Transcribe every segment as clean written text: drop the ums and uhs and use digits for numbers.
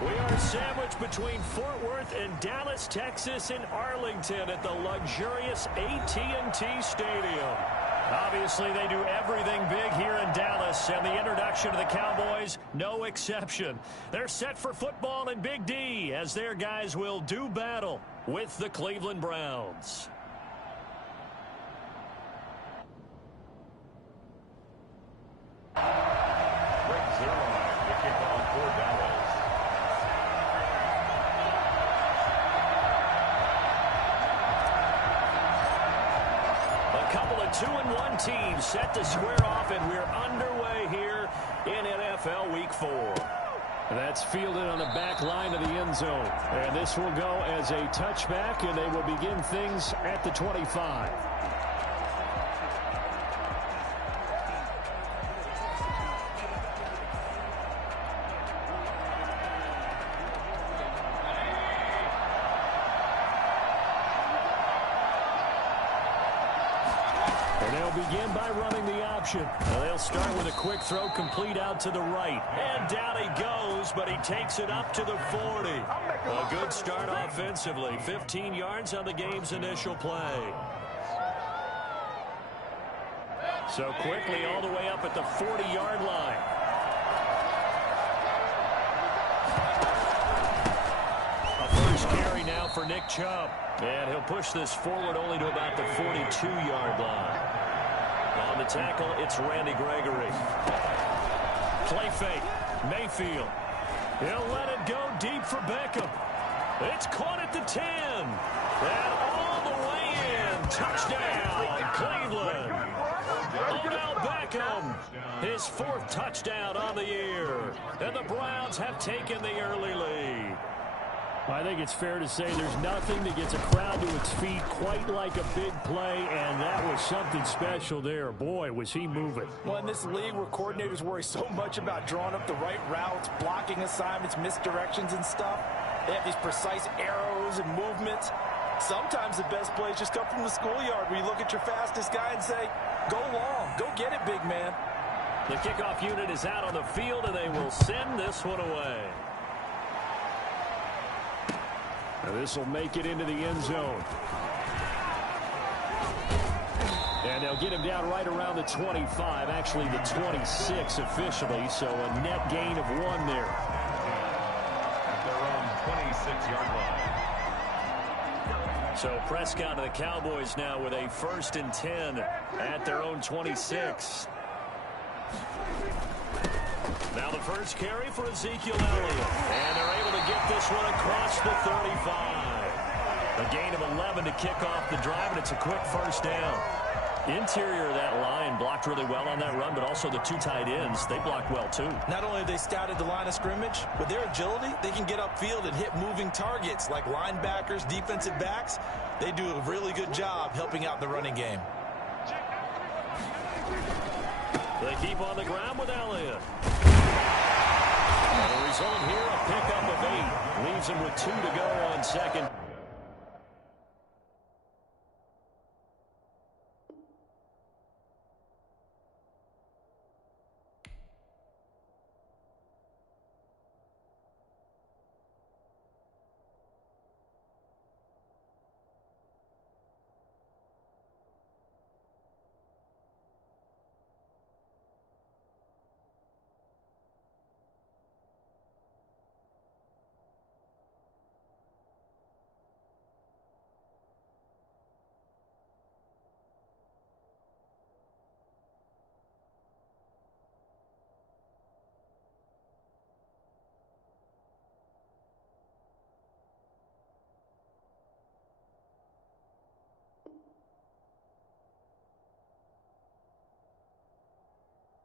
We are sandwiched between Fort Worth and Dallas, Texas, and Arlington at the luxurious AT&T Stadium. Obviously, they do everything big here in Dallas, and the introduction of the Cowboys, no exception. They're set for football in Big D as their guys will do battle with the Cleveland Browns. A couple of 2-1 teams set to square off, and we're underway here in NFL Week 4. That's fielded on the back line of the end zone. And this will go as a touchback, and they will begin things at the 25. And they'll begin by running the option. Well, they'll start with a quick throw complete out to the right. And down he goes, but he takes it up to the 40. A good start offensively. 15 yards on the game's initial play. So quickly all the way up at the 40-yard line. A first carry now for Nick Chubb. And he'll push this forward only to about the 42-yard line. On the tackle, it's Randy Gregory. Play fake. Mayfield. He'll let it go deep for Beckham. It's caught at the 10. And all the way in. Touchdown, Cleveland. Odell Beckham. His 4th touchdown on the year. And the Browns have taken the early lead. I think it's fair to say there's nothing that gets a crowd to its feet quite like a big play, and that was something special there. Boy, was he moving. Well, in this league where coordinators worry so much about drawing up the right routes, blocking assignments, misdirections and stuff, they have these precise arrows and movements. Sometimes the best plays just come from the schoolyard where you look at your fastest guy and say, go long, go get it, big man. The kickoff unit is out on the field, and they will send this one away. This will make it into the end zone. And they'll get him down right around the 25, actually the 26 officially, so a net gain of 1 there. At their own 26-yard line. So Prescott and the Cowboys now with a 1st and 10 at their own 26. Now the first carry for Ezekiel Elliott. And they're able to get this one across the 35. A gain of 11 to kick off the drive, and it's a quick first down. Interior of that line blocked really well on that run, but also the 2 tight ends, they blocked well too. Not only have they scouted the line of scrimmage, with their agility, they can get upfield and hit moving targets like linebackers, defensive backs. They do a really good job helping out the running game. They keep on the ground with Elliott. And the result here, a pickup of 8. Leaves him with 2 to go on second.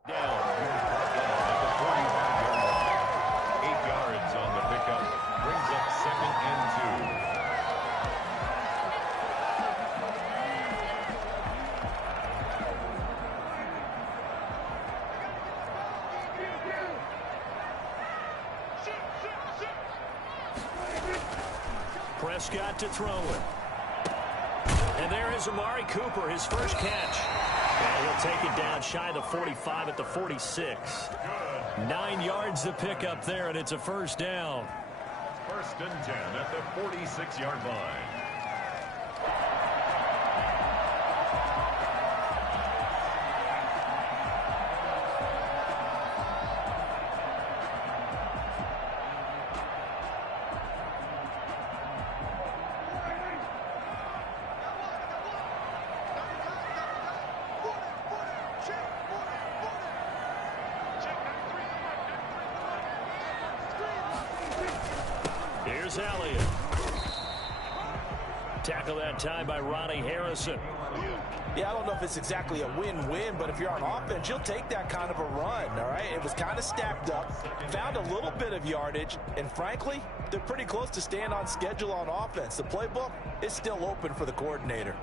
Down. At the 45-yard line. 8 yards on the pickup. Brings up 2nd and 2. Prescott to throw it. And there is Amari Cooper, his first catch. And he'll take it down shy of the 45 at the 46. 9 yards to pick up there, and it's a first down. First and 10 at the 46-yard line. Here's Elliott. Tackle that time by Ronnie Harrison. Yeah, I don't know if it's exactly a win-win, but if you're on offense, you'll take that kind of a run, all right? It was kind of stacked up, found a little bit of yardage, and frankly, they're pretty close to staying on schedule on offense. The playbook is still open for the coordinator.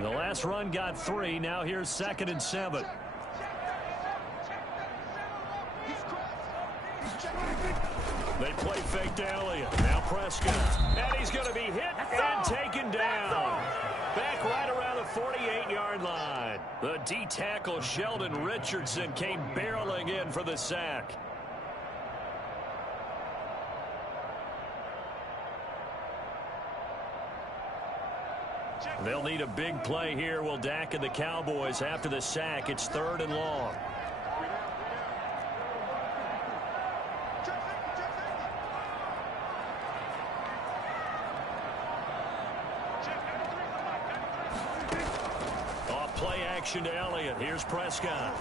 The last run got 3. Now here's 2nd and 7. They play fake to Elliott. Now Prescott. And he's going to be hit and taken down. Back right around the 48-yard line. The D-tackle Sheldon Richardson came barreling in for the sack. They'll need a big play here. Will Dak and the Cowboys after the sack. It's 3rd and long. To Elliott. Here's Prescott.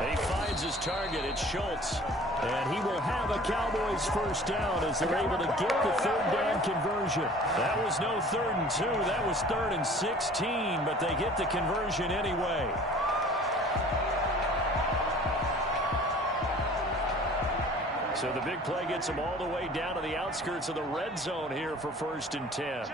He finds his target. It's Schultz. And he will have a Cowboys first down as they're able to get the 3rd down conversion. That was no 3rd and 2. That was 3rd and 16, but they get the conversion anyway. So the big play gets them all the way down to the outskirts of the red zone here for 1st and 10.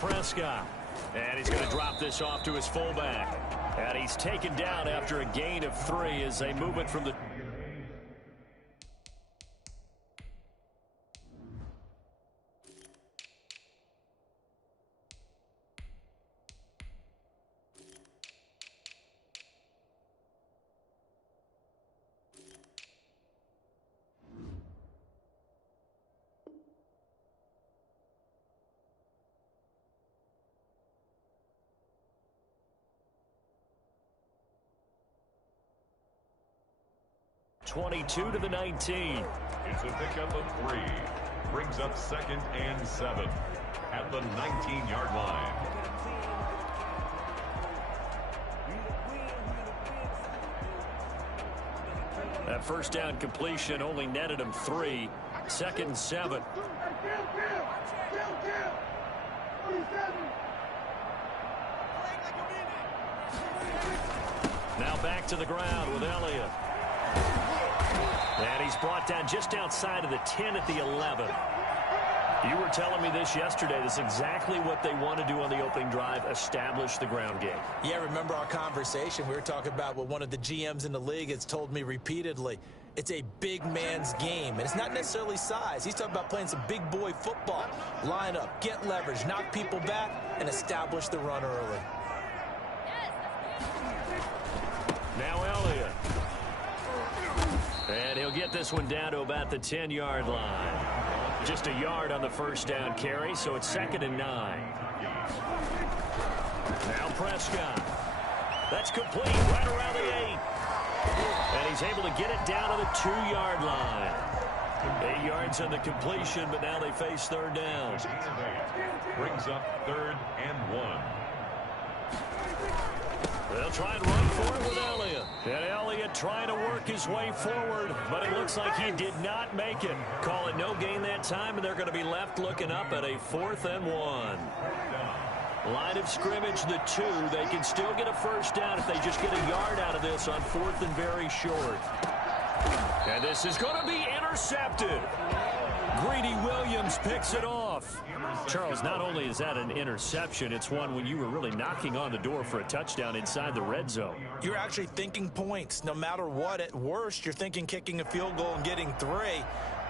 Prescott. And he's going to drop this off to his fullback. And he's taken down after a gain of 3 as they move it from the... ...22 to the 19. It's a pickup of 3. Brings up 2nd and 7 at the 19-yard line. That first down completion only netted him 3. 2nd and 7. Now back to the ground with Elliott. And he's brought down just outside of the 10 at the 11. You were telling me this yesterday. This is exactly what they want to do on the opening drive, establish the ground game. Yeah, remember our conversation. We were talking about what one of the GMs in the league has told me repeatedly. It's a big man's game, and it's not necessarily size. He's talking about playing some big boy football. Line up, get leverage, knock people back, and establish the run early. Now Elliott. And he'll get this one down to about the 10-yard line. Just a yard on the first down carry, so it's 2nd and 9. Now Prescott. That's complete right around the 8. And he's able to get it down to the 2-yard line. 8 yards on the completion, but now they face 3rd down. Brings up 3rd and 1. They'll try and run for it with Elliott. And Elliott trying to work his way forward, but it looks like he did not make it. Call it no gain that time, and they're going to be left looking up at a 4th and 1. Line of scrimmage, the 2. They can still get a first down if they just get a yard out of this on 4th and very short. And this is going to be intercepted. Greedy Williams picks it off. Charles, not only is that an interception, it's one when you were really knocking on the door for a touchdown inside the red zone. You're actually thinking points. No matter what, at worst, you're thinking kicking a field goal and getting 3.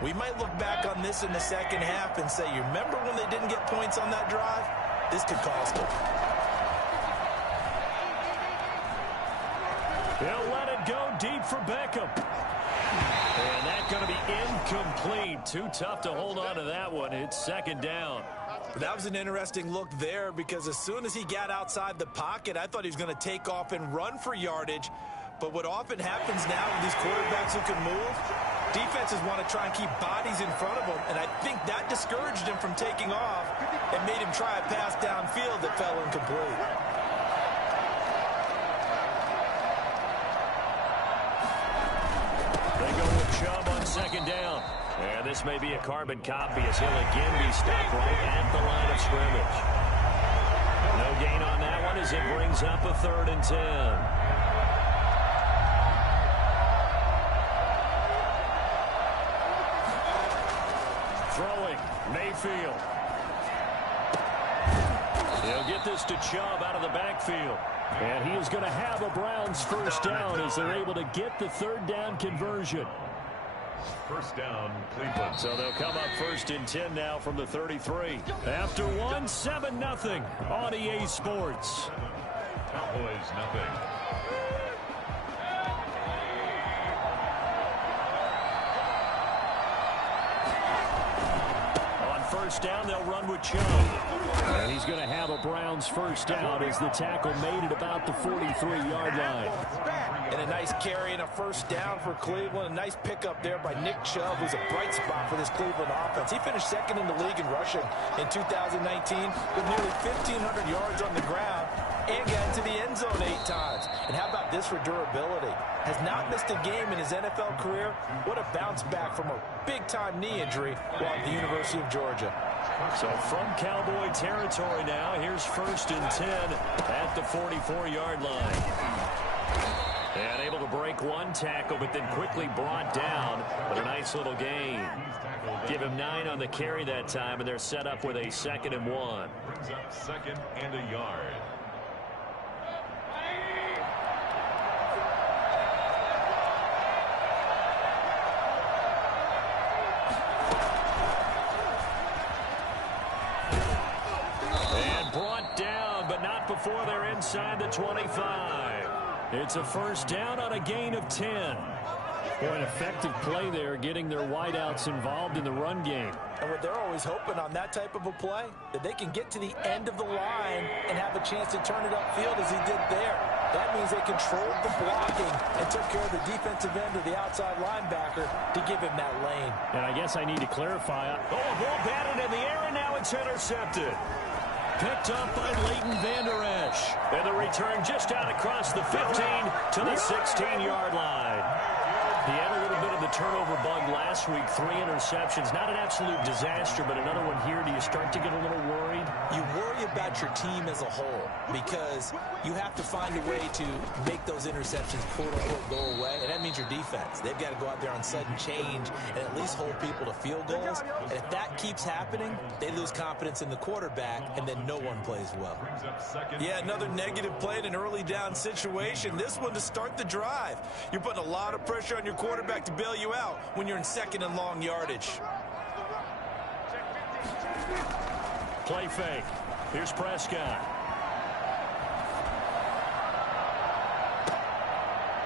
We might look back on this in the second half and say, you remember when they didn't get points on that drive? This could cost them. He'll let it go deep for Beckham. And that's going to be incomplete. Too tough to hold on to that one. It's second down. That was an interesting look there because as soon as he got outside the pocket, I thought he was going to take off and run for yardage. But what often happens now with these quarterbacks who can move, defenses want to try and keep bodies in front of them, and I think that discouraged him from taking off and made him try a pass downfield that fell incomplete. They go with Chubb on second down. And this may be a carbon copy as he'll again be stopped right at the line of scrimmage. No gain on that one as it brings up a 3rd and 10. Throwing, Mayfield. He'll get this to Chubb out of the backfield. And he is going to have a Browns first down as they're able to get the 3rd down conversion. First down, Cleveland. So they'll come up 1st and 10 now from the 33. After 1, 7-0 on EA Sports. Cowboys, nothing. First down, they'll run with Chubb. And he's going to have a Browns first down as the tackle made it about the 43-yard line. And a nice carry and a first down for Cleveland. A nice pickup there by Nick Chubb, who's a bright spot for this Cleveland offense. He finished 2nd in the league in rushing in 2019 with nearly 1,500 yards on the ground and got into the end zone 8 times. And how about this for durability? Has not missed a game in his NFL career. What a bounce back from a big-time knee injury while at the University of Georgia. So from Cowboy territory now, here's 1st and 10 at the 44-yard line. And able to break one tackle, but then quickly brought down. But a nice little gain. Give him 9 on the carry that time, and they're set up with a 2nd and 1. Brings up 2nd and a yard. Before they're inside the 25. It's a first down on a gain of 10. Boy, an effective play there, getting their wideouts involved in the run game. And what they're always hoping on that type of a play, that they can get to the end of the line and have a chance to turn it upfield as he did there. That means they controlled the blocking and took care of the defensive end of the outside linebacker to give him that lane. And I guess I need to clarify. Oh, a ball batted in the air, and now it's intercepted. Picked up by Leighton Vander Esch. And the return just out across the 15 to the 16-yard line. He had a little bit of the turnover bug last week, 3 interceptions. Not an absolute disaster, but another one here. Do you start to get a little worried? You worry about your team as a whole because you have to find a way to make those interceptions, quote-unquote, go away, and that means your defense. They've got to go out there on sudden change and at least hold people to field goals. And if that keeps happening, they lose confidence in the quarterback, and then no one plays well. Yeah, another negative play in an early down situation. This one to start the drive. You're putting a lot of pressure on your quarterback to bail you out when you're in 2nd and long yardage. Play fake. Here's Prescott.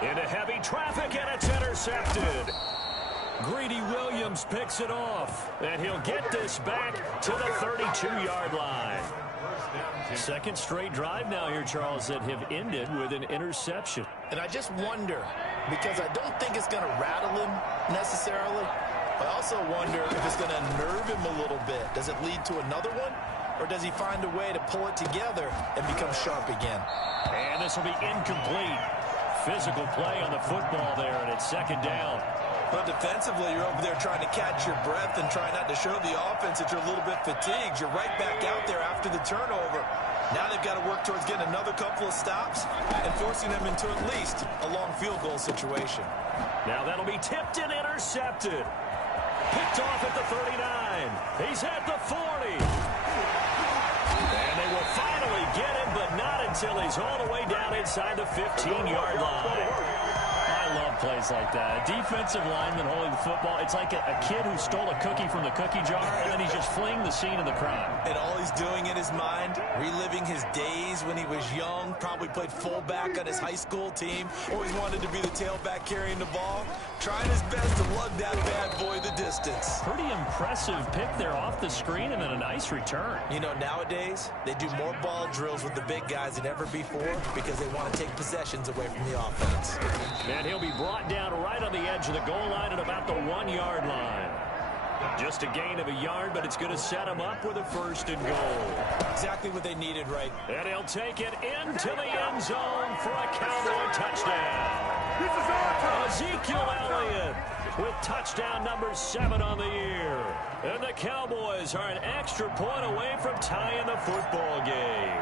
Into heavy traffic, and it's intercepted. Greedy Williams picks it off, and he'll get this back to the 32-yard line. 2nd straight drive now here, Charles, that have ended with an interception. And I just wonder, because I don't think it's going to rattle him necessarily. I also wonder if it's going to nerve him a little bit. Does it lead to another one? Or does he find a way to pull it together and become sharp again? And this will be incomplete. Physical play on the football there, and it's 2nd down. But defensively, you're over there trying to catch your breath and try not to show the offense that you're a little bit fatigued. You're right back out there after the turnover. Now they've got to work towards getting another couple of stops and forcing them into at least a long field goal situation. Now that'll be tipped and intercepted. Picked off at the 39. He's at the 40. finally get him, but not until he's all the way down inside the 15-yard line. I love plays like that. A defensive lineman holding the football. It's like a kid who stole a cookie from the cookie jar, and then he's just fleeing the scene of the crime. And all he's doing in his mind, reliving his days when he was young, probably played fullback on his high school team, always wanted to be the tailback carrying the ball, trying his best to lug that bad boy the distance. Pretty impressive pick there off the screen, and then a nice return. You know, nowadays, they do more ball drills with the big guys than ever before because they want to take possessions away from the offense. And he'll be brought down right on the edge of the goal line at about the 1-yard line. Just a gain of a yard, but it's going to set him up with a 1st and goal. Exactly what they needed, right? And he'll take it into the end zone for a Cowboy touchdown. Ezekiel Elliott with touchdown number 7 on the year. And the Cowboys are an extra point away from tying the football game.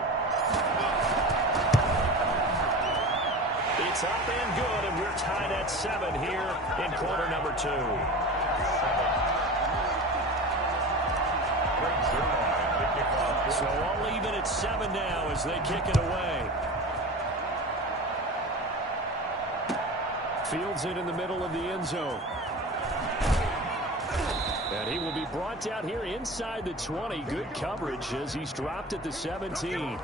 It's up and good, and we're tied at 7 here in quarter number 2. So I'll leave it at 7 now as they kick it away. Fields it in the middle of the end zone. And he will be brought down here inside the 20. Good coverage as he's dropped at the 17.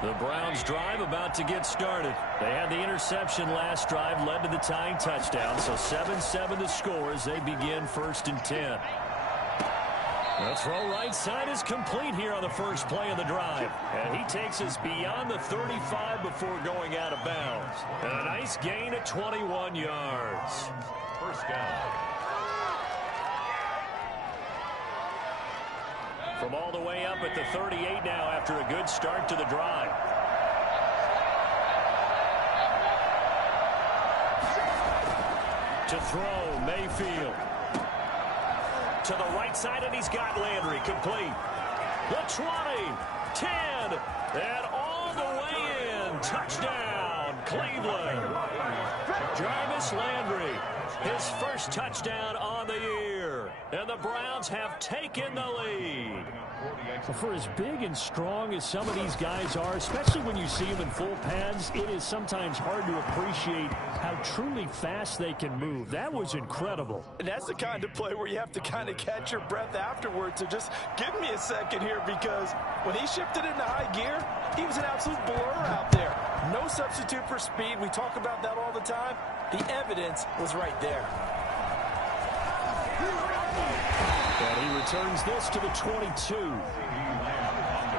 The Browns drive about to get started. They had the interception last drive, led to the tying touchdown. So 7-7 the score as they begin 1st and 10. The throw right side is complete here on the first play of the drive. And he takes us beyond the 35 before going out of bounds. And a nice gain at 21 yards. First down. From all the way up at the 38 now after a good start to the drive. To throw, Mayfield. To the right side, and he's got Landry complete. The 20, 10, and all the way in. Touchdown, Cleveland. Jarvis Landry, his first touchdown on the year. And the Browns have taken the lead. For as big and strong as some of these guys are, especially when you see them in full pads, it is sometimes hard to appreciate how truly fast they can move. That was incredible. And that's the kind of play where you have to kind of catch your breath afterwards. So just give me a second here, because when he shifted into high gear, he was an absolute blur out there. No substitute for speed. We talk about that all the time. The evidence was right there. And he returns this to the 22. On the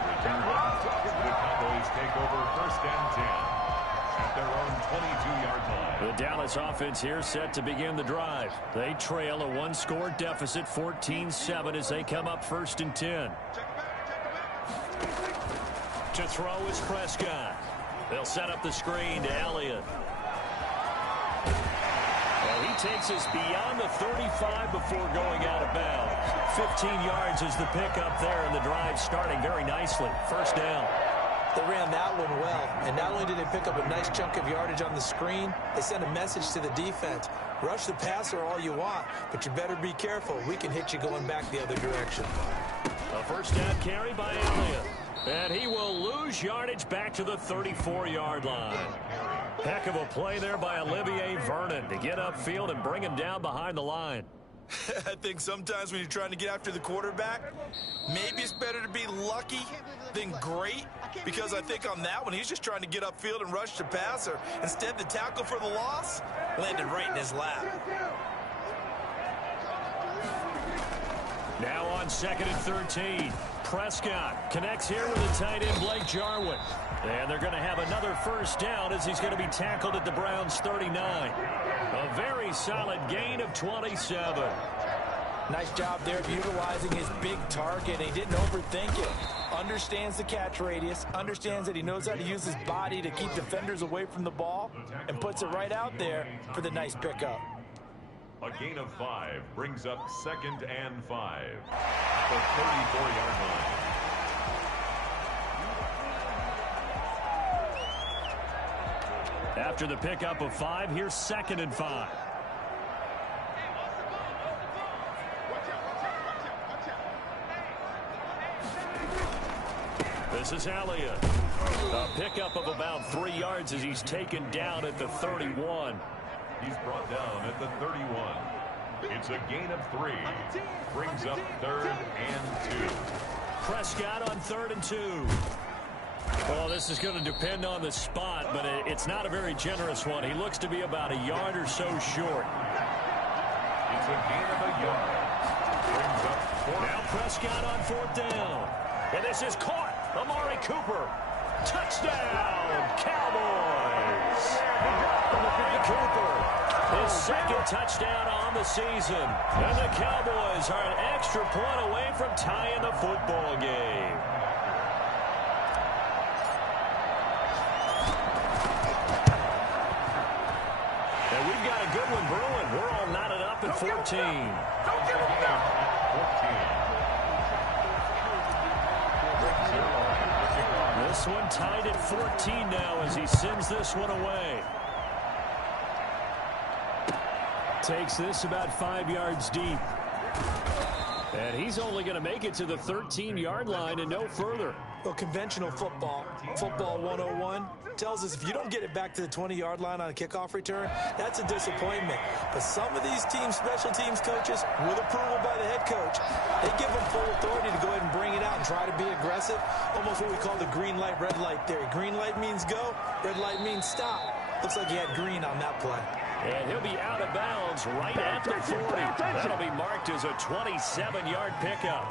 return, the Cowboys take over 1st and 10 at their own 22-yard line. The Dallas offense here set to begin the drive. They trail a 1-score deficit, 14-7, as they come up 1st and 10. To throw is Prescott. They'll set up the screen to Elliott. Well, he takes us beyond the 35 before going out of bounds. 15 yards is the pickup there, and the drive starting very nicely. 1st down. They ran that one well, and not only did they pick up a nice chunk of yardage on the screen, they sent a message to the defense. Rush the passer all you want, but you better be careful. We can hit you going back the other direction. A 1st down carry by Elliott. And he will lose yardage back to the 34-yard line. Heck of a play there by Olivier Vernon to get upfield and bring him down behind the line. I think sometimes when you're trying to get after the quarterback, maybe it's better to be lucky than great, because I think on that one, he's just trying to get upfield and rush the passer. Instead, the tackle for the loss landed right in his lap. Now on 2nd and 13. Prescott connects here with the tight end Blake Jarwin. And they're going to have another 1st down as he's going to be tackled at the Browns' 39. A very solid gain of 27. Nice job there of utilizing his big target. He didn't overthink it. Understands the catch radius. Understands that he knows how to use his body to keep defenders away from the ball. And puts it right out there for the nice pickup. A gain of 5 brings up 2nd and 5 at the 34-yard line. After the pickup of 5, here's 2nd and 5. This is Elliott. A pickup of about 3 yards as he's taken down at the 31. He's brought down at the 31. It's a gain of 3. Brings up 3rd and 2. Prescott on 3rd and 2. Well, this is going to depend on the spot, but it's not a very generous one. He looks to be about a yard or so short. It's a gain of a yard. Brings up 4th. Now Prescott on 4th down. And this is caught. Amari Cooper. Touchdown, Cowboys. Amari Cooper. His 2nd touchdown on the season. And the Cowboys are an extra point away from tying the football game. And we've got a good one brewing. We're all knotted up at 14. Don't give him up. 14. This one tied at 14 now as he sends this one away. Takes this about 5 yards deep. And he's only going to make it to the 13-yard line and no further. Well, conventional football 101, tells us if you don't get it back to the 20-yard line on a kickoff return, that's a disappointment. But some of these teams, special teams coaches, with approval by the head coach, they give them full authority to go ahead and bring it out and try to be aggressive. Almost what we call the green light, red light theory. Green light means go, red light means stop. Looks like he had green on that play. And he'll be out of bounds right at the 40. That'll be marked as a 27-yard pickup.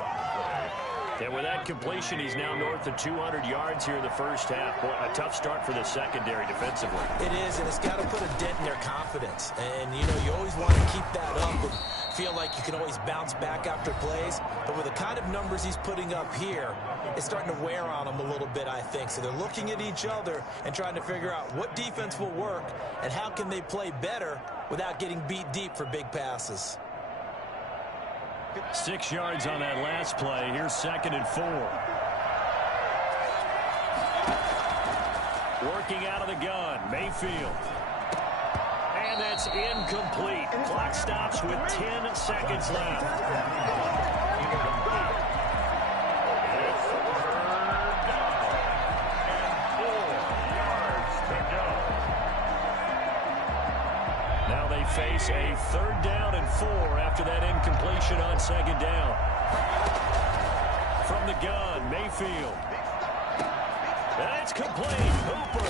And with that completion, he's now north of 200 yards here in the first half. Boy, a tough start for the secondary defensively. It is, and it's got to put a dent in their confidence. And, you know, you always want to keep that up and feel like you can always bounce back after plays. But with the kind of numbers he's putting up here, it's starting to wear on them a little bit, I think. So they're looking at each other and trying to figure out what defense will work and how can they play better without getting beat deep for big passes. 6 yards on that last play. Here's 2nd and 4. Working out of the gun, Mayfield. And that's incomplete. Clock stops with 10 seconds left. It's 3rd down and 4 yards to go. Now they face a 3rd down and 4 after that incompletion on 2nd down. From the gun, Mayfield. And it's complete. Hooper.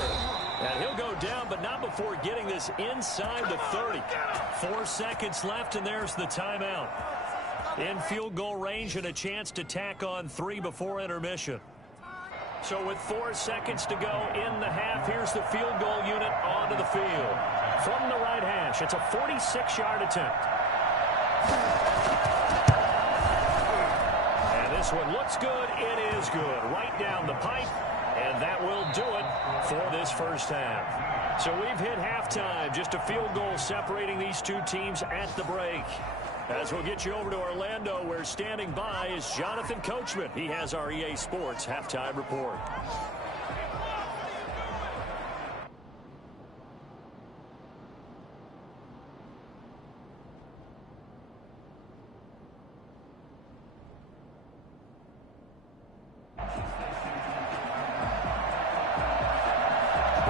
And he'll go down, but not before getting this inside the 30. 4 seconds left, and there's the timeout. In field goal range and a chance to tack on 3 before intermission. So with 4 seconds to go in the half, here's the field goal unit onto the field. From the right hash, it's a 46-yard attempt. And this one looks good. It is good. Right down the pipe. And that will do it for this first half. So we've hit halftime. Just a field goal separating these two teams at the break. As we'll get you over to Orlando, where standing by is Jonathan Coachman. He has our EA Sports halftime report.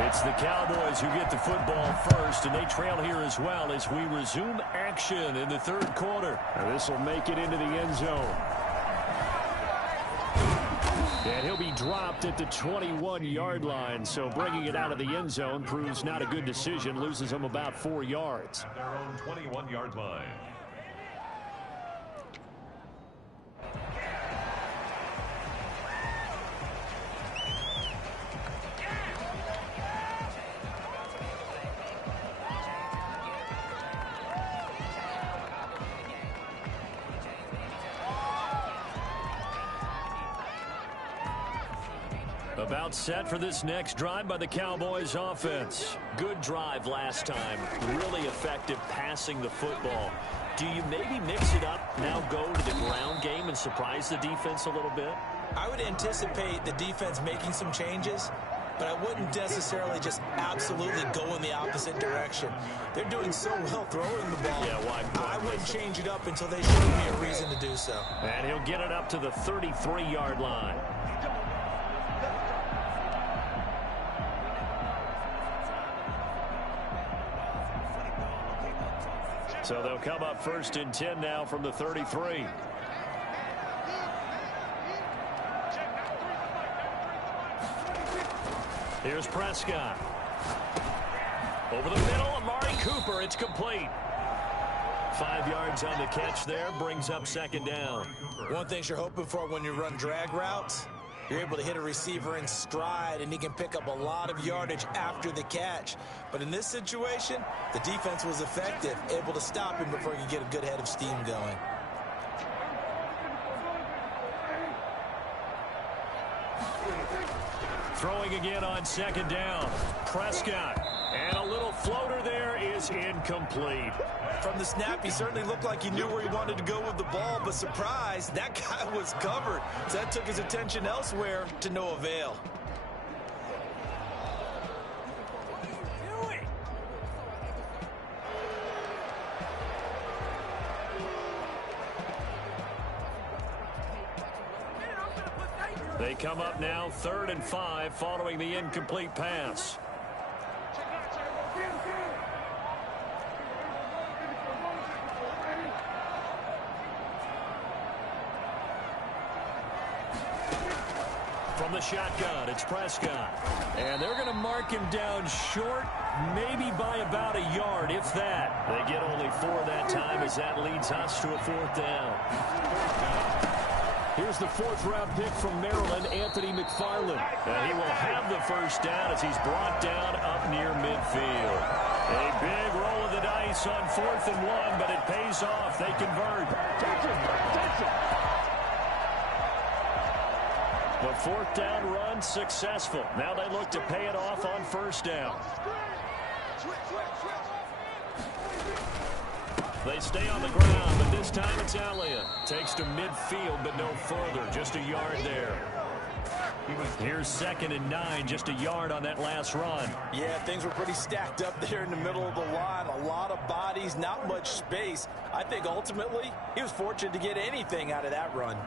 It's the Cowboys who get the football first, and they trail here as well as we resume action in the 3rd quarter. And this will make it into the end zone. And he'll be dropped at the 21-yard line, so bringing it out of the end zone proves not a good decision, loses him about 4 yards. At their own 21-yard line. About set for this next drive by the Cowboys offense. Good drive last time. Really effective passing the football. Do you maybe mix it up, now go to the ground game and surprise the defense a little bit? I would anticipate the defense making some changes, but I wouldn't necessarily just absolutely go in the opposite direction. They're doing so well throwing the ball. Yeah, why I wouldn't change it up until they showed me a reason to do so. And he'll get it up to the 33-yard line. So they'll come up 1st and 10 now from the 33. Here's Prescott. Over the middle, Amari Cooper. It's complete. 5 yards on the catch there, brings up 2nd down. One thing you're hoping for when you run drag routes, you're able to hit a receiver in stride, and he can pick up a lot of yardage after the catch. But in this situation, the defense was effective, able to stop him before he could get a good head of steam going. Throwing again on 2nd down. Prescott. And a little floater there is incomplete. From the snap, he certainly looked like he knew where he wanted to go with the ball, but surprise, that guy was covered. So that took his attention elsewhere to no avail. They come up now 3rd and 5 following the incomplete pass. From the shotgun, it's Prescott. And they're going to mark him down short, maybe by about a yard, if that. They get only 4 that time as that leads us to a 4th down. Here's the 4th-round pick from Maryland, Anthony McFarland. He will have the 1st down as he's brought down up near midfield. A big roll of the dice on 4th and 1, but it pays off. They convert. The 4th down run successful. Now they look to pay it off on 1st down. They stay on the ground, but this time it's Elliott. Takes to midfield, but no further. Just a yard there. Here's 2nd and 9, just a yard on that last run. Yeah, things were pretty stacked up there in the middle of the line. A lot of bodies, not much space. I think ultimately he was fortunate to get anything out of that run.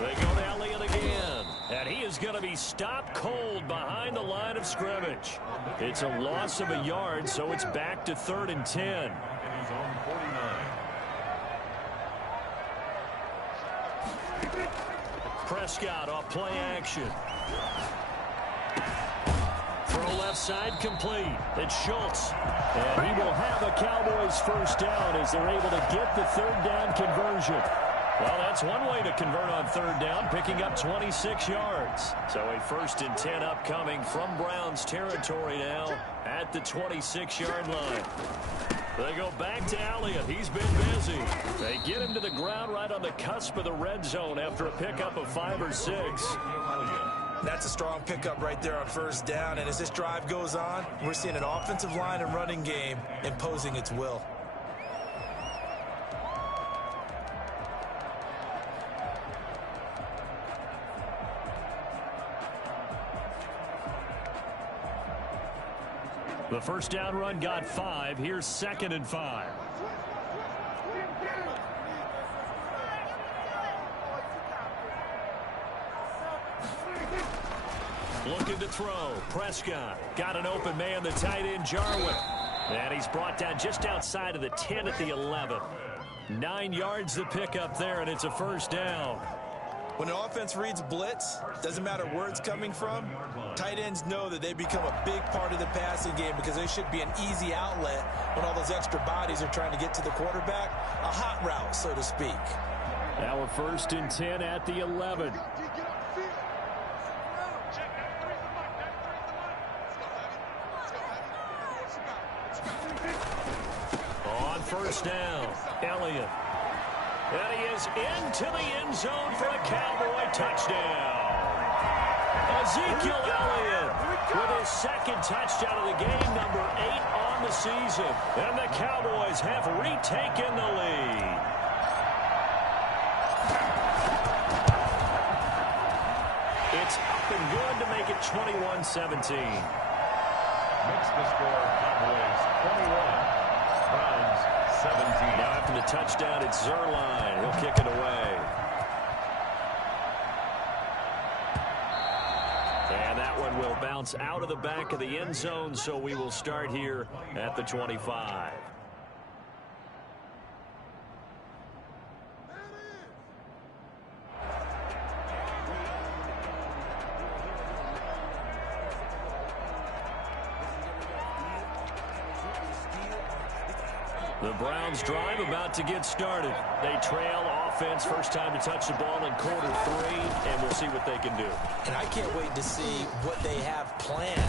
They go to Elliott again, and he is going to be stopped cold behind the line of scrimmage. It's a loss of a yard, so it's back to 3rd and 10. And he's on 49. Prescott off play action. Throw left side complete. It's Schultz. And he will have a Cowboys 1st down as they're able to get the 3rd down conversion. Well, that's one way to convert on 3rd down, picking up 26 yards. So a 1st and 10 upcoming from Browns territory now at the 26-yard line. They go back to Elliott. He's been busy. They get him to the ground right on the cusp of the red zone after a pickup of 5 or 6. That's a strong pickup right there on 1st down. And as this drive goes on, we're seeing an offensive line and running game imposing its will. The 1st down run got 5. Here's 2nd and 5. Looking to throw. Prescott got an open man, the tight end Jarwin. And he's brought down just outside of the 10 at the 11. 9 yards to pick up there, and it's a 1st down. When an offense reads blitz, doesn't matter where it's coming from, tight ends know that they become a big part of the passing game because they should be an easy outlet when all those extra bodies are trying to get to the quarterback. A hot route, so to speak. Now a 1st and 10 at the 11. On 1st down, Elliott. And he is into the end zone for a Cowboy touchdown. Ezekiel Elliott with his 2nd touchdown of the game, number 8 on the season. And the Cowboys have retaken the lead. It's up and good to make it 21-17. Makes the score Cowboys 21, Browns 17. Now after the touchdown, it's Zerline. He'll kick it away. And that one will bounce out of the back of the end zone, so we will start here at the 25. The Browns drive about to get started. They trail offense, first time to touch the ball in quarter 3, and we'll see what they can do. And I can't wait to see what they have planned,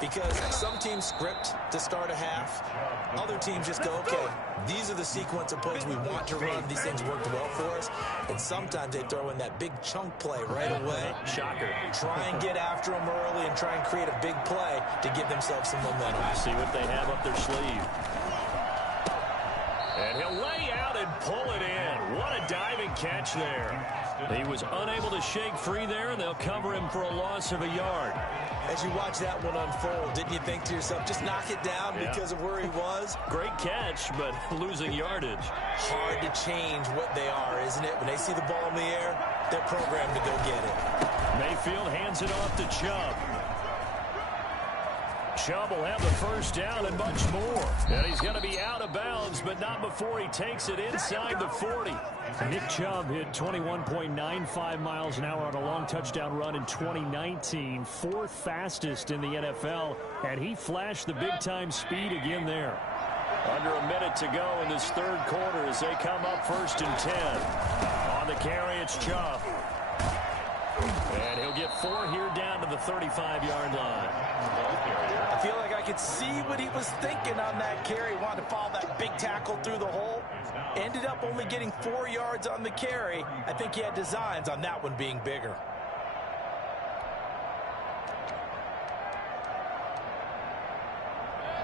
because some teams script to start a half. Other teams just go, okay, these are the sequence of plays we want to run. These things worked well for us. And sometimes they throw in that big chunk play right away. Shocker. Try and get after them early and try and create a big play to give themselves some momentum. See what they have up their sleeve. And he'll lay out and pull it in. What a diving catch there. He was unable to shake free there, and they'll cover him for a loss of a yard. As you watch that one unfold, didn't you think to yourself, just knock it down because of where he was? Great catch, but losing yardage. Hard to change what they are, isn't it? When they see the ball in the air, they're programmed to go get it. Mayfield hands it off to Chubb. Chubb will have the first down and much more. And he's going to be out of bounds, but not before he takes it inside the 40. Nick Chubb hit 21.95 miles an hour on a long touchdown run in 2019, 4th fastest in the NFL, and he flashed the big-time speed again there. Under a minute to go in this third quarter as they come up 1st and 10. On the carry, it's Chubb. And he'll get 4 here down to the 35-yard line. I feel like I could see what he was thinking on that carry. Wanted to follow that big tackle through the hole. Ended up only getting 4 yards on the carry. I think he had designs on that one being bigger.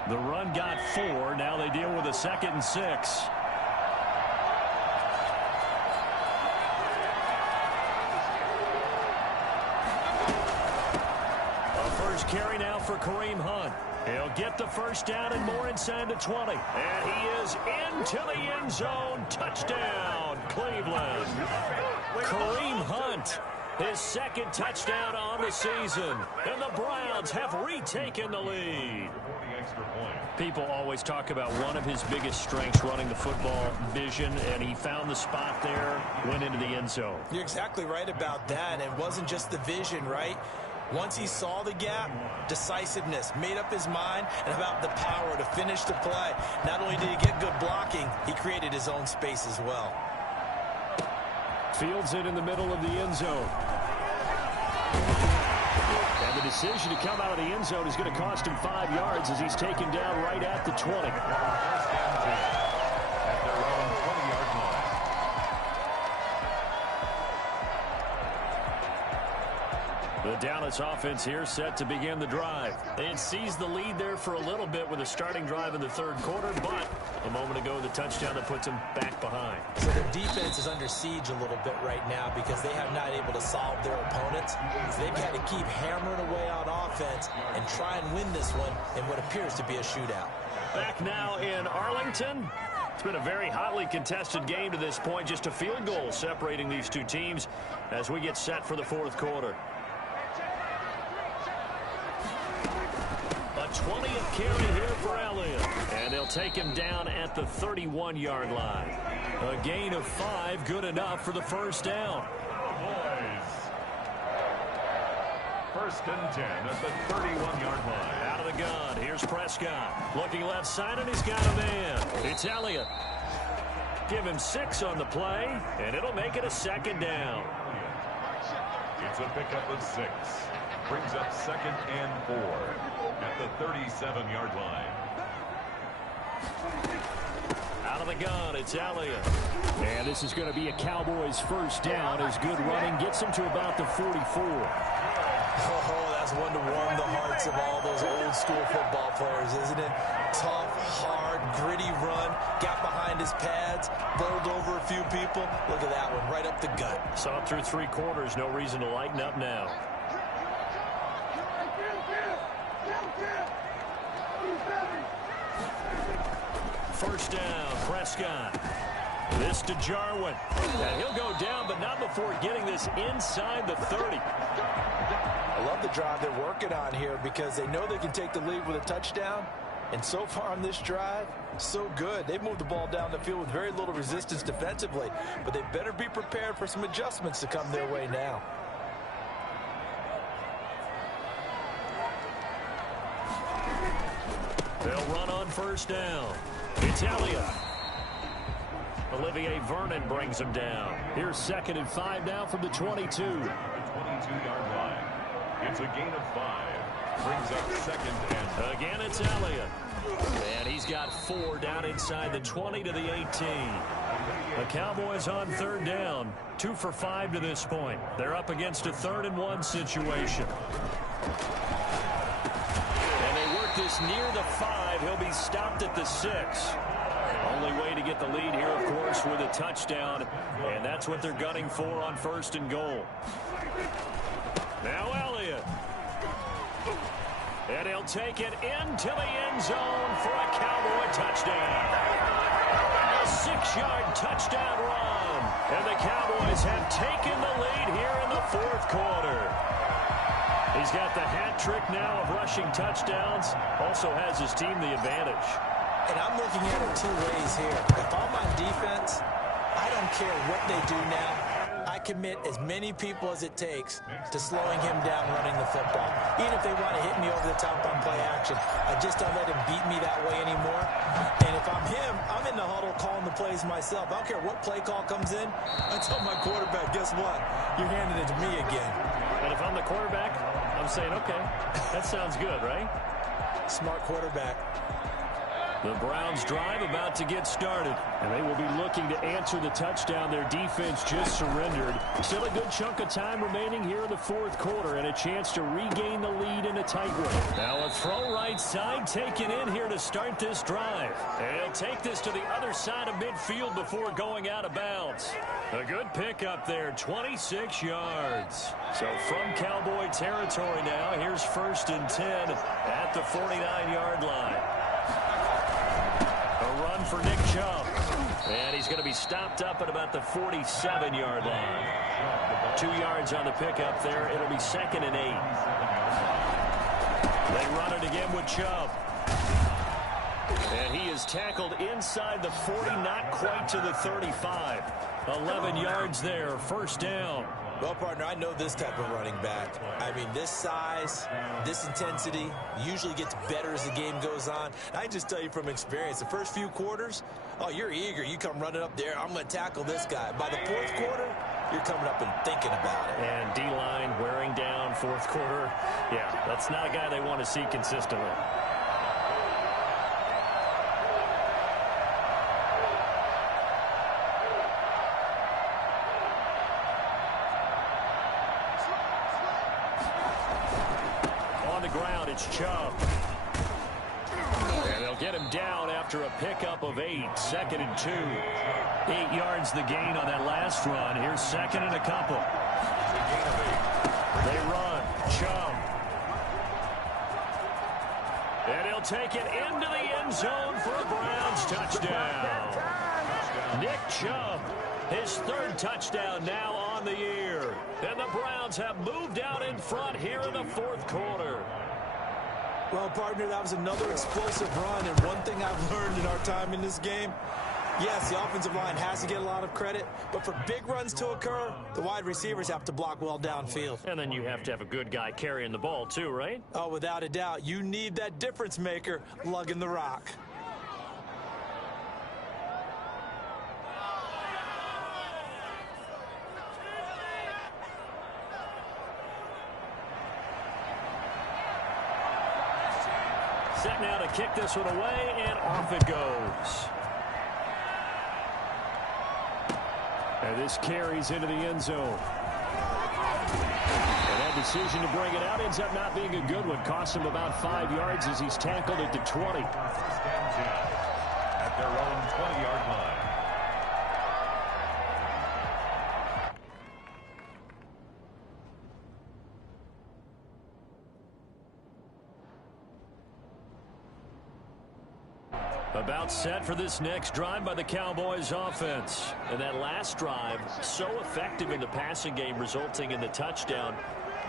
The run got 4. Now they deal with a 2nd and 6. Carry now for Kareem Hunt. He'll get the first down and more inside the 20. And he is into the end zone. Touchdown, Cleveland. Kareem Hunt, his 2nd touchdown on the season. And the Browns have retaken the lead. People always talk about one of his biggest strengths, running the football, vision, and he found the spot there, went into the end zone. You're exactly right about that. It wasn't just the vision, right? Once he saw the gap, decisiveness, made up his mind, and about the power to finish the play. Not only did he get good blocking, he created his own space as well. Fields it in the middle of the end zone. And the decision to come out of the end zone is going to cost him 5 yards as he's taken down right at the 20. At their own 20-yard line. The Dallas offense here set to begin the drive. It seized the lead there for a little bit with a starting drive in the third quarter, but a moment ago the touchdown that puts them back behind. So their defense is under siege a little bit right now because they have not able to solve their opponents. So they've had to keep hammering away on offense and try and win this one in what appears to be a shootout. Back now in Arlington. It's been a very hotly contested game to this point. Just a field goal separating these two teams as we get set for the fourth quarter. 20th carry here for Elliott. And they'll take him down at the 31-yard line. A gain of 5, good enough for the first down. Boys. 1st and 10 at the 31-yard line. Out of the gun, here's Prescott. Looking left side, and he's got a man. It's Elliott. Give him 6 on the play, and it'll make it a 2nd down. It's a pickup of 6. Brings up 2nd and 4 at the 37-yard line. Out of the gun, it's Elliott. And this is going to be a Cowboys first down as good running gets him to about the 44. Oh, that's one to warm the hearts of all those old school football players, isn't it? Tough, hard, gritty run, got behind his pads, bowled over a few people. Look at that one, right up the gut. Saw it through 3 quarters, no reason to lighten up now. first down. Prescott. This to Jarwin. And he'll go down, but not before getting this inside the 30. I love the drive they're working on here because they know they can take the lead with a touchdown. And so far on this drive, so good. They've moved the ball down the field with very little resistance defensively, but they better be prepared for some adjustments to come their way now. They'll run on first down. It's Elliott. Olivier Vernon brings him down. Here's 2nd and 5 now from the 22. The 22-yard line. It's a gain of 5. Brings up 2nd and... Again, it's Elliott. And he's got 4 down inside the 20 to the 18. The Cowboys on 3rd down. 2 for 5 to this point. They're up against a 3rd and 1 situation. And they work this near the 5. He'll be stopped at the 6. Only way to get the lead here, of course, with a touchdown. And that's what they're gunning for on 1st and goal. Now Elliott. And he'll take it into the end zone for a Cowboy touchdown. A 6-yard touchdown run. And the Cowboys have taken the lead here in the 4th quarter. He's got the hat trick now of rushing touchdowns. Also has his team the advantage. And I'm looking at it 2 ways here. If I'm on defense, I don't care what they do now. I commit as many people as it takes to slowing him down running the football. Even if they want to hit me over the top on play action, I just don't let him beat me that way anymore. And if I'm him, I'm in the huddle calling the plays myself. I don't care what play call comes in. I tell my quarterback, guess what? You're handing it to me again. And if I'm the quarterback, I'm saying, okay, that sounds good, right? Smart quarterback. The Browns drive about to get started, and they will be looking to answer the touchdown their defense just surrendered. Still a good chunk of time remaining here in the 4th quarter and a chance to regain the lead in a tight one. Now a throw right side taken in here to start this drive. And he'll take this to the other side of midfield before going out of bounds. A good pickup there, 26 yards. So from Cowboy territory now, here's 1st and 10 at the 49-yard line. A run for Nick Chubb. And he's going to be stopped up at about the 47-yard line. 2 yards on the pickup there. It'll be 2nd and 8. They run it again with Chubb. And he is tackled inside the 40, not quite to the 35. 11 yards there, 1st down. Well, partner, I know this type of running back. I mean, this size, this intensity usually gets better as the game goes on. I just tell you from experience, the first few quarters, oh, you're eager. You come running up there, I'm going to tackle this guy. By the 4th quarter, you're coming up and thinking about it. And D-line wearing down 4th quarter. Yeah, that's not a guy they want to see consistently. It's Chubb. And they'll get him down after a pickup of 8. 2nd and 2. 8 yards the gain on that last run. Here's 2nd and a couple. They run. Chubb. And he'll take it into the end zone for a Browns touchdown. Nick Chubb, his 3rd touchdown now on the year. And the Browns have moved out in front here in the 4th quarter. Well, partner, that was another explosive run, and one thing I've learned in our time in this game, yes, the offensive line has to get a lot of credit, but for big runs to occur, the wide receivers have to block well downfield. And then you have to have a good guy carrying the ball too, right? Oh, without a doubt. You need that difference maker lugging the rock. Set now to kick this one away, and off it goes. And this carries into the end zone. And that decision to bring it out ends up not being a good one. Costs him about 5 yards as he's tackled at the 20. First and 10 at their own 20-yard line. About set for this next drive by the Cowboys offense. And that last drive, so effective in the passing game, resulting in the touchdown.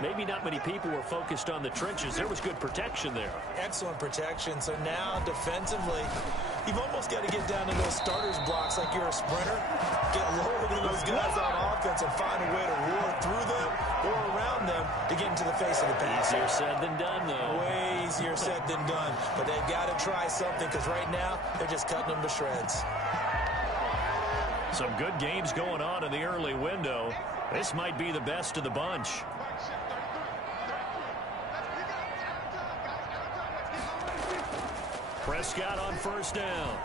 Maybe not many people were focused on the trenches. There was good protection there. Excellent protection. So now defensively, you've almost got to get down to those starters blocks like you're a sprinter. Get lower than those guys on offense and find a way to roar through them or around them to get into the face of the pass. Easier said than done, though. Way easier said than done. But they've got to try something because right now they're just cutting them to shreds. Some good games going on in the early window. This might be the best of the bunch. Prescott on first down.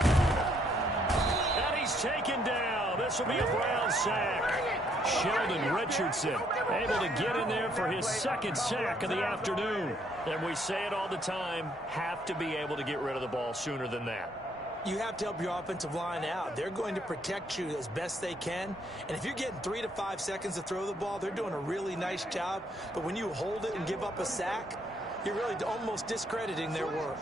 And he's taken down. This will be a Brown sack. Sheldon Richardson able to get in there for his second sack of the afternoon. And we say it all the time, have to be able to get rid of the ball sooner than that. You have to help your offensive line out. They're going to protect you as best they can. And if you're getting 3 to 5 seconds to throw the ball, they're doing a really nice job. But when you hold it and give up a sack, you're really almost discrediting their work.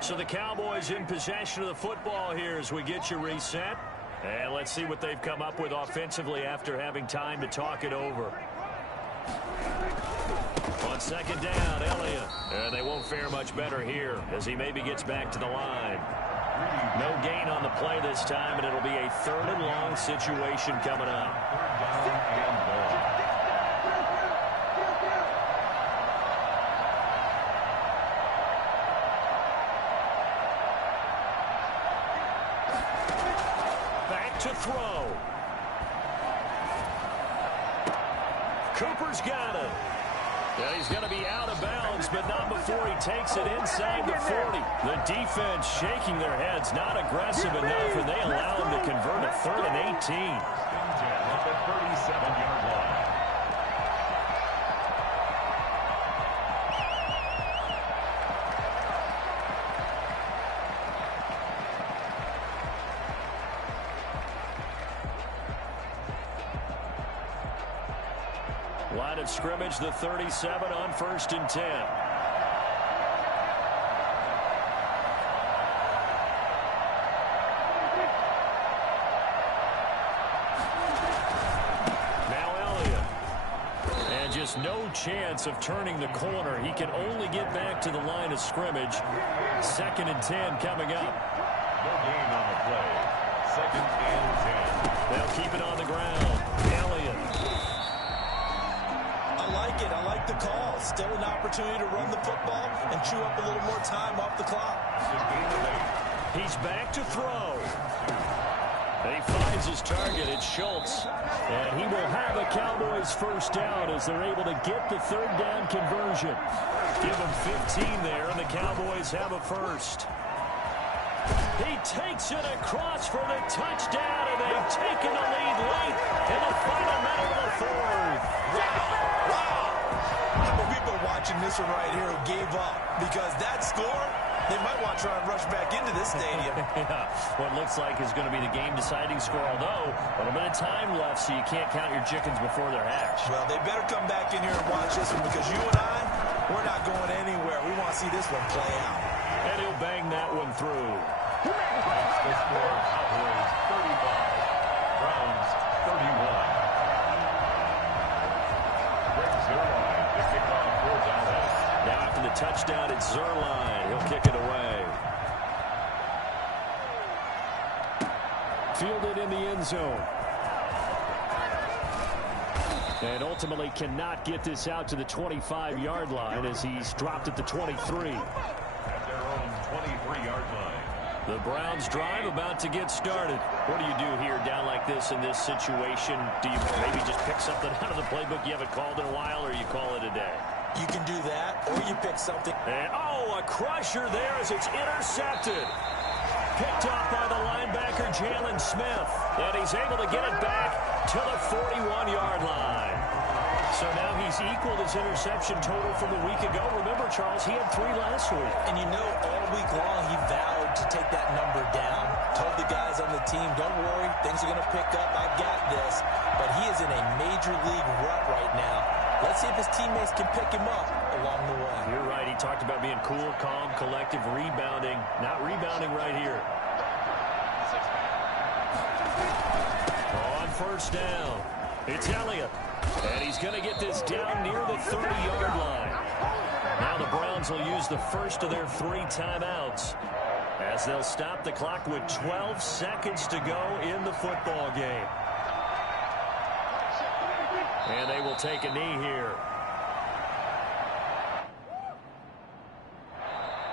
So the Cowboys in possession of the football here as we get you reset. And let's see what they've come up with offensively after having time to talk it over. On second down, Elliott. And they won't fare much better here as he maybe gets back to the line. No gain on the play this time, and it'll be a 3rd and long situation coming up. Back to throw. Cooper's got it. Yeah, he's going to be out of bounds, but not before he takes it inside the 40. The defense shaking their heads, not aggressive enough, and they allow him to convert a 3rd and 18. At the 37-yard line. Line of scrimmage, the 37 on 1st and 10. Now Elliott. And just no chance of turning the corner. He can only get back to the line of scrimmage. 2nd and 10 coming up. No gain on the play. 2nd and 10. They'll keep it on the ground. Elliott. I like the call. Still an opportunity to run the football and chew up a little more time off the clock. He's back to throw. He finds his target. It's Schultz. And he will have a Cowboys first down as they're able to get the 3rd down conversion. Give him 15 there, and the Cowboys have a first. He takes it across for the touchdown, and they've taken the lead late in the final minute of the 4th. Wow. We've been watching this one right here who gave up because that score, they might want to try and rush back into this stadium. Yeah, what looks like is going to be the game-deciding score, although a little bit of time left, so you can't count your chickens before they're hatched. Well, they better come back in here and watch this one because you and I, we're not going anywhere. We want to see this one play out. And he'll bang that one through. That's the score. Cowboys 35. Browns 31. Zerline to kick off for Dallas. Now after the touchdown, it's Zerline. He'll kick it away. Fielded in the end zone. And ultimately cannot get this out to the 25-yard line as he's dropped at the 23. At their own 23-yard line. The Browns drive about to get started. What do you do here down like this in this situation? Do you maybe just pick something out of the playbook you haven't called in a while, or you call it a day? You can do that, or you pick something. And, oh, a crusher there as it's intercepted. Picked off by the linebacker, Jalen Smith. And he's able to get it back to the 41-yard line. So now he's equaled his interception total from a week ago. Remember, Charles, he had 3 last week. And you know all week long he vowed to take that number down. Told the guys on the team, don't worry, things are going to pick up. I've got this. But he is in a major league rut right now. Let's see if his teammates can pick him up along the way. You're right. He talked about being cool, calm, collective, rebounding. Not rebounding right here. On first down, it's Elliott. And he's going to get this down near the 30-yard line. Now the Browns will use the first of their 3 timeouts as they'll stop the clock with 12 seconds to go in the football game. And they will take a knee here.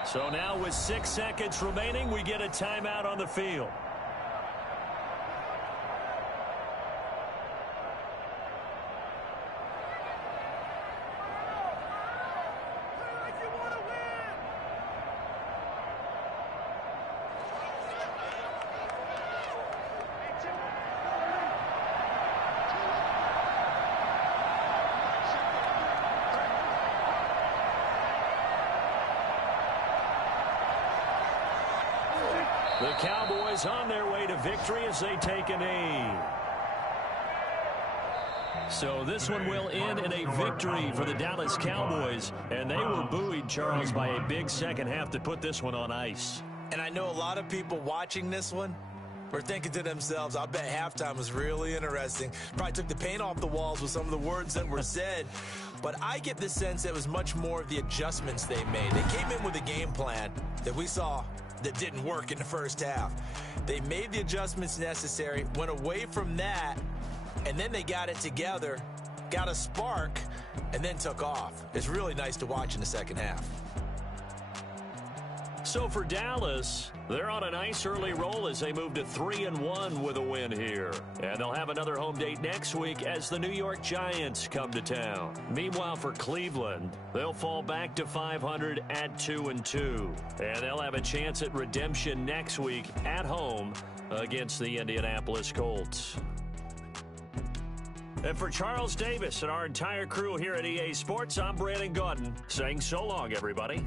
So now with 6 seconds remaining, we get a timeout on the field. The Cowboys on their way to victory as they take a knee. So this one will end in a victory for the Dallas Cowboys. And they were buoyed, Charles, by a big second half to put this one on ice. And I know a lot of people watching this one were thinking to themselves, I bet halftime was really interesting. Probably took the paint off the walls with some of the words that were said. But I get the sense it was much more of the adjustments they made. They came in with a game plan that we saw that didn't work in the first half. They made the adjustments necessary, went away from that, and then they got it together, got a spark, and then took off. It's really nice to watch in the second half. So for Dallas, they're on a nice early roll as they move to 3-1 with a win here. And they'll have another home date next week as the New York Giants come to town. Meanwhile, for Cleveland, they'll fall back to 500 at 2-2. And they'll have a chance at redemption next week at home against the Indianapolis Colts. And for Charles Davis and our entire crew here at EA Sports, I'm Brandon Gaudin saying so long, everybody.